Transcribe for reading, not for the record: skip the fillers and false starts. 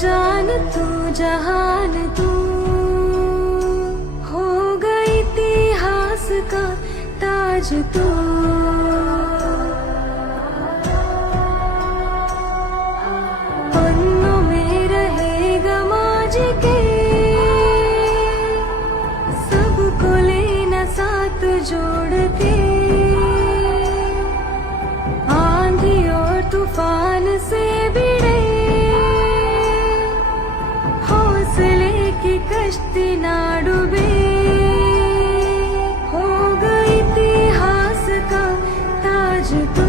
जान तू जहान तू हो गई इतिहास का ताज तू। पन्नों में रहेगा माजी के सबको लेना साथ जोड़ के। आंधी और तूफान से भिड़े हौसले की कश्ती ना डूबे। हो गई इतिहास का ताज तू।